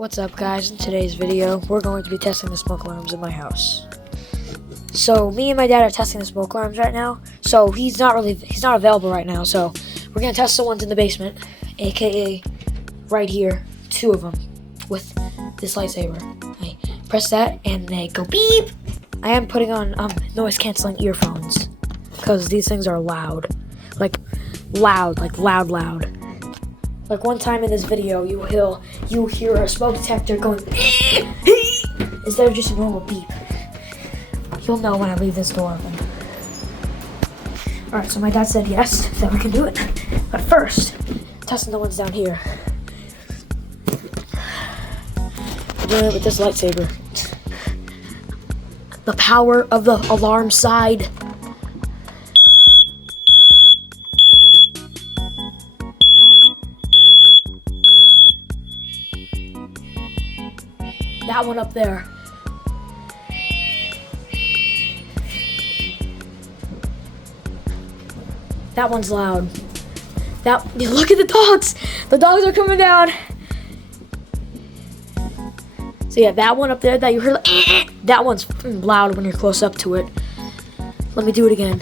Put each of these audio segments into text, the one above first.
What's up, guys? In today's video, we're going to be testing the smoke alarms in my house. So me and my dad are testing the smoke alarms right now. So he's not available right now. So we're gonna test the ones in the basement, aka right here, 2 of them with this lightsaber. I press that and they go beep. I am putting on noise canceling earphones because these things are loud, like loud. Like one time in this video, you'll hear a smoke detector going instead of just a normal beep. You'll know when I leave this door open. Alright, so my dad said yes, that we can do it. But first, testing the ones down here. We're doing it with this lightsaber. The power of the alarm side. That one up there. That one's loud. Look at the dogs. The dogs are coming down. So yeah, that one up there that you heard, that one's loud when you're close up to it. Let me do it again.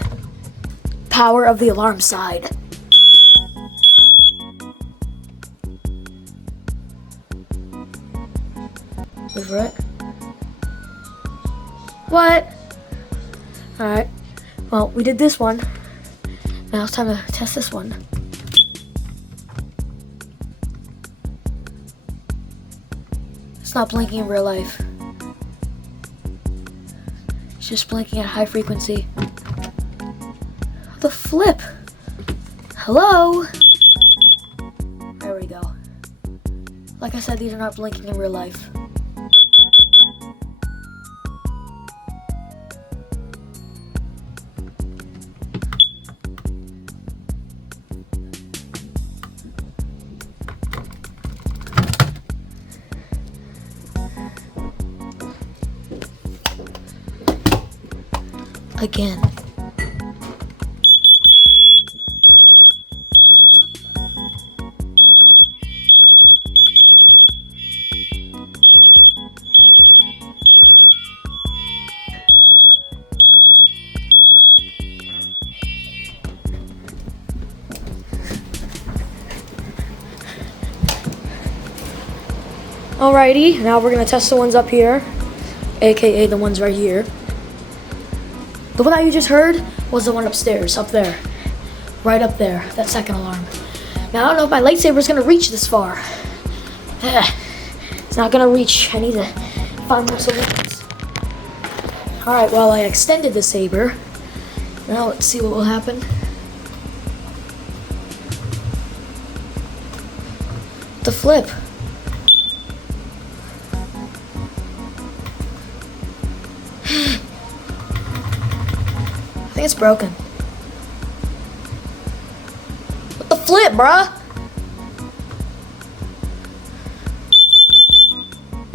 Power of the alarm side. Wait for it. What? Alright. Well, we did this one. Now it's time to test this one. It's not blinking in real life. It's just blinking at high frequency. The flip. Hello? There we go. Like I said, these are not blinking in real life. Again. Alrighty, now we're gonna test the ones up here, aka the ones right here. The one that you just heard was the one upstairs, up there. Right up there, that second alarm. Now, I don't know if my lightsaber is going to reach this far. It's not going to reach. I need to find more solutions. Alright, well, I extended the saber. Now, let's see what will happen. The flip. I think it's broken. What the flip, bruh?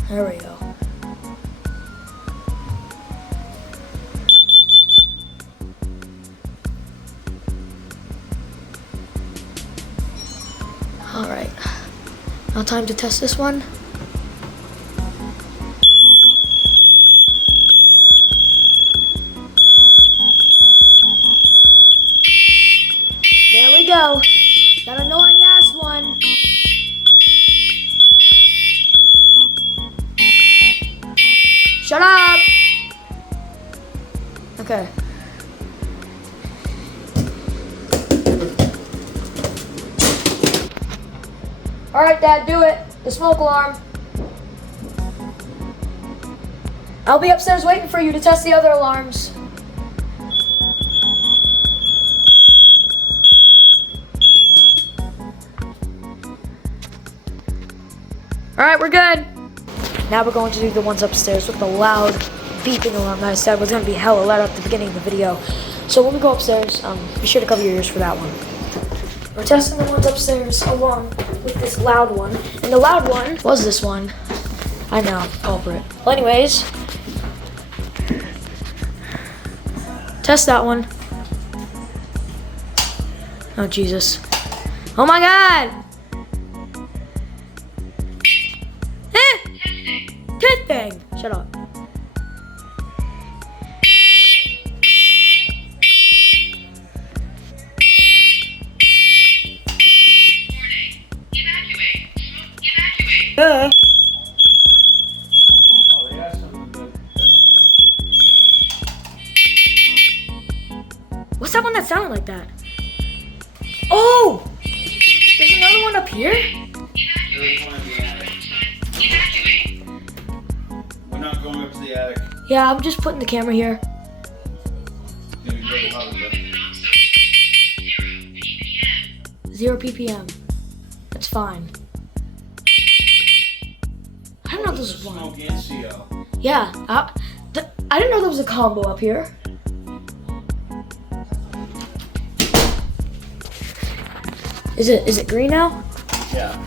There we go. Alright. Now time to test this one. There we go. That annoying ass one. Shut up. Okay. Alright, Dad, do it. The smoke alarm. I'll be upstairs waiting for you to test the other alarms. Alright, we're good. Now we're going to do the ones upstairs with the loud beeping alarm that I said was going to be hella loud at the beginning of the video. So when we go upstairs, be sure to cover your ears for that one. We're testing the ones upstairs along with this loud one. And the loud one was this one. I know, culprit. Well, anyways, test that one. Oh, Jesus. Oh my God! anything. Shut up. Oh, What's that one that sounded like that? Oh! There's another one up here? we're not going up to the attic. Yeah, I'm just putting the camera here. It's gonna be really hot up there. 0 ppm. That's fine. I didn't know this was one. Smoke and CO. Yeah, I didn't know there was a combo up here. Is it green now? Yeah.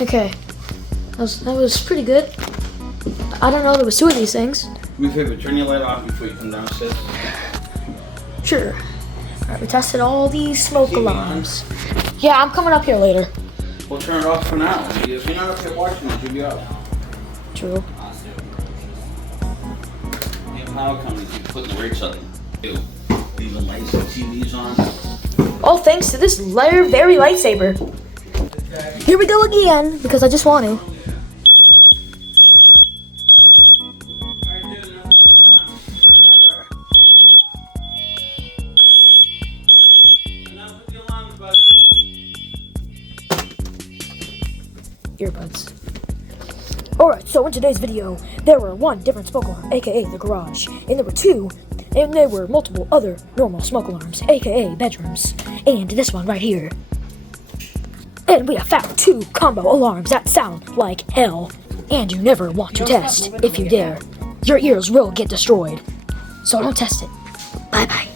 Okay. That was pretty good. I don't know there was two of these things. Do me a favor, turn your light off before you come downstairs. Sure. Alright, we tested all these smoke TV on? alarms. Yeah, I'm coming up here later. We'll turn it off for now. If you're not up here watching it, you'll be up. True. The power company keep putting the rates up. Leaving lights and TVs on. All thanks to this very lightsaber. Here we go again, because I just want to. Never. Earbuds. Alright, so in today's video, there were one different smoke alarm, aka the garage, and there were two, and there were multiple other normal smoke alarms, aka bedrooms, and this one right here. And we have found two combo alarms that sound like hell, and you never want to test if you dare. Your ears will get destroyed, so don't test it. Bye bye.